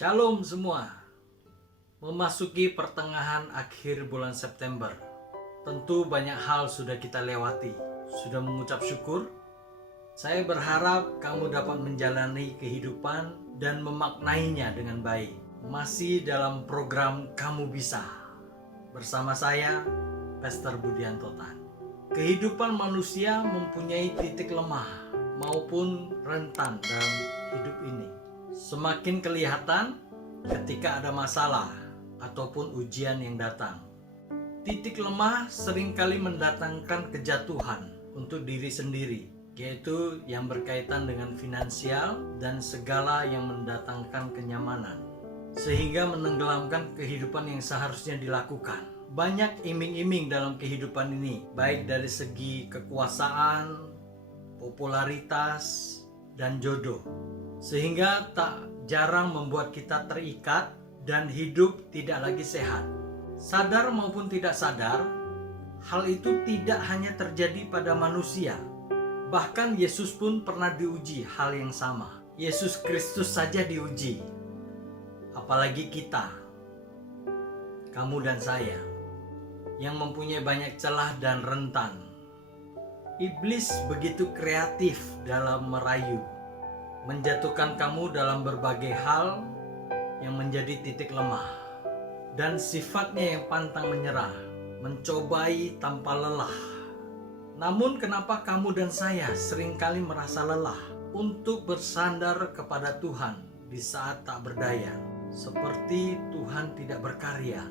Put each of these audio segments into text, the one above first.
Shalom semua. Memasuki pertengahan akhir bulan September. Tentu banyak hal sudah kita lewati. Sudah mengucap syukur. Saya berharap kamu dapat menjalani kehidupan dan memaknainya dengan baik. Masih dalam program Kamu Bisa. Bersama saya, Pastor Budianto Tan. Kehidupan manusia mempunyai titik lemah maupun rentan dalam hidup ini. Semakin kelihatan ketika ada masalah ataupun ujian yang datang. Titik lemah seringkali mendatangkan kejatuhan untuk diri sendiri, yaitu yang berkaitan dengan finansial dan segala yang mendatangkan kenyamanan, sehingga menenggelamkan kehidupan yang seharusnya dilakukan. Banyak iming-iming dalam kehidupan ini, baik dari segi kekuasaan, popularitas, dan jodoh, sehingga tak jarang membuat kita terikat dan hidup tidak lagi sehat. Sadar maupun tidak sadar, hal itu tidak hanya terjadi pada manusia. Bahkan Yesus pun pernah diuji hal yang sama. Yesus Kristus saja diuji, apalagi kita, kamu dan saya, yang mempunyai banyak celah dan rentan. Iblis begitu kreatif dalam merayu, menjatuhkan kamu dalam berbagai hal yang menjadi titik lemah, dan sifatnya yang pantang menyerah, mencobai tanpa lelah. Namun kenapa kamu dan saya seringkali merasa lelah untuk bersandar kepada Tuhan di saat tak berdaya, seperti Tuhan tidak berkarya?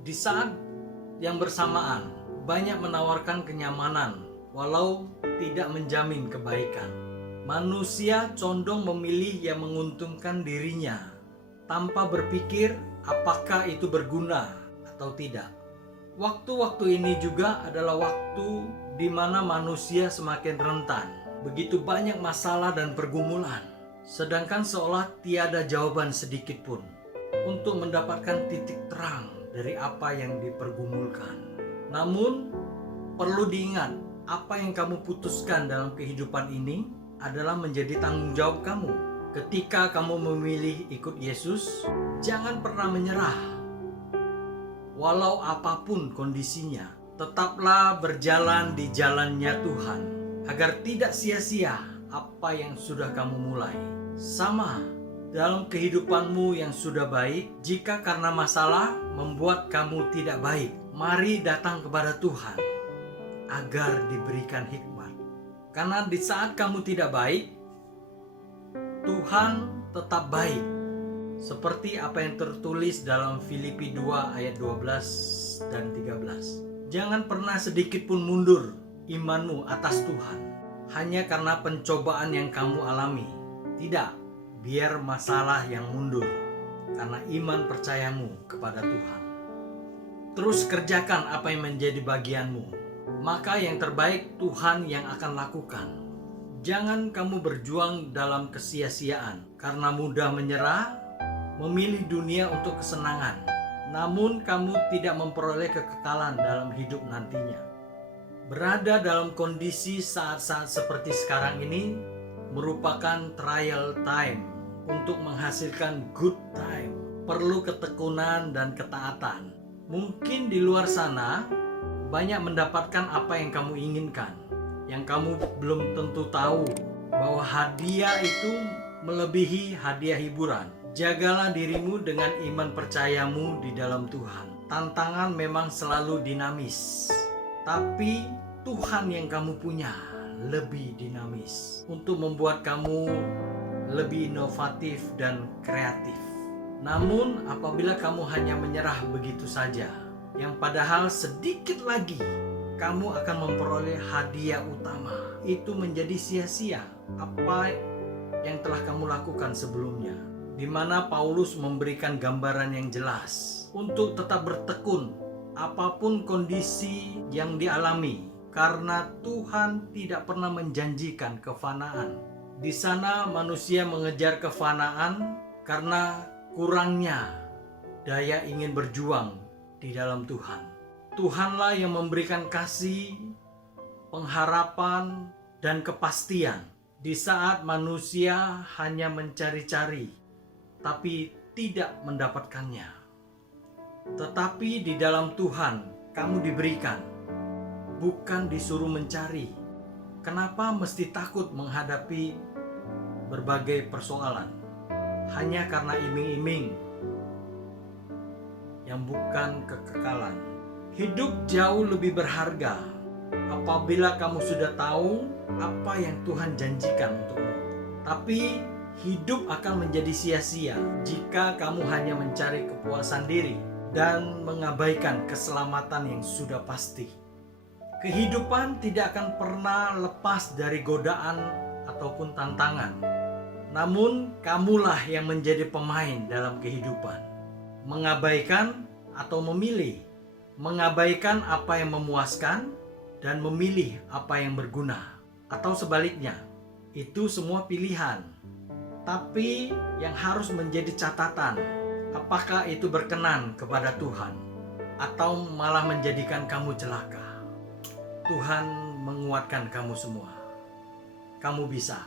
Di saat yang bersamaan, banyak menawarkan kenyamanan walau tidak menjamin kebaikan. Manusia condong memilih yang menguntungkan dirinya tanpa berpikir apakah itu berguna atau tidak. Waktu-waktu ini juga adalah waktu di mana manusia semakin rentan. Begitu banyak masalah dan pergumulan, sedangkan seolah tiada jawaban sedikit pun untuk mendapatkan titik terang dari apa yang dipergumulkan. Namun, perlu diingat, apa yang kamu putuskan dalam kehidupan ini adalah menjadi tanggung jawab kamu. Ketika kamu memilih ikut Yesus, jangan pernah menyerah. Walau apapun kondisinya, tetaplah berjalan di jalannya Tuhan, agar tidak sia-sia apa yang sudah kamu mulai. Sama dalam kehidupanmu yang sudah baik, jika karena masalah membuat kamu tidak baik, mari datang kepada Tuhan agar diberikan hikmat. Karena di saat kamu tidak baik, Tuhan tetap baik. Seperti apa yang tertulis dalam Filipi 2 ayat 12 dan 13. Jangan pernah sedikit pun mundur imanmu atas Tuhan, hanya karena pencobaan yang kamu alami. Tidak, biar masalah yang mundur, karena iman percayamu kepada Tuhan. Terus kerjakan apa yang menjadi bagianmu, maka yang terbaik Tuhan yang akan lakukan. Jangan kamu berjuang dalam kesia-siaan karena mudah menyerah, memilih dunia untuk kesenangan, namun kamu tidak memperoleh kekekalan dalam hidup nantinya. Berada dalam kondisi saat-saat seperti sekarang ini merupakan trial time untuk menghasilkan good time. Perlu ketekunan dan ketaatan. Mungkin di luar sana banyak mendapatkan apa yang kamu inginkan, yang kamu belum tentu tahu bahwa hadiah itu melebihi hadiah hiburan. Jagalah dirimu dengan iman percayamu di dalam Tuhan. Tantangan memang selalu dinamis, tapi Tuhan yang kamu punya lebih dinamis untuk membuat kamu lebih inovatif dan kreatif. Namun apabila kamu hanya menyerah begitu saja, yang padahal sedikit lagi kamu akan memperoleh hadiah utama, itu menjadi sia-sia apa yang telah kamu lakukan sebelumnya. Di mana Paulus memberikan gambaran yang jelas untuk tetap bertekun apapun kondisi yang dialami, karena Tuhan tidak pernah menjanjikan kefanaan. Di sana manusia mengejar kefanaan karena kurangnya daya ingin berjuang di dalam Tuhan. Tuhanlah yang memberikan kasih, pengharapan, dan kepastian di saat manusia hanya mencari-cari, tapi tidak mendapatkannya. Tetapi di dalam Tuhan kamu diberikan, bukan disuruh mencari. Kenapa mesti takut menghadapi berbagai persoalan? Hanya karena iming-iming yang bukan kekekalan. Hidup jauh lebih berharga apabila kamu sudah tahu apa yang Tuhan janjikan untukmu. Tapi hidup akan menjadi sia-sia jika kamu hanya mencari kepuasan diri dan mengabaikan keselamatan yang sudah pasti. Kehidupan tidak akan pernah lepas dari godaan ataupun tantangan. Namun kamulah yang menjadi pemain dalam kehidupan. Mengabaikan atau memilih. Mengabaikan apa yang memuaskan dan memilih apa yang berguna. Atau sebaliknya, itu semua pilihan. Tapi yang harus menjadi catatan, apakah itu berkenan kepada Tuhan atau malah menjadikan kamu celaka. Tuhan menguatkan kamu semua. Kamu bisa.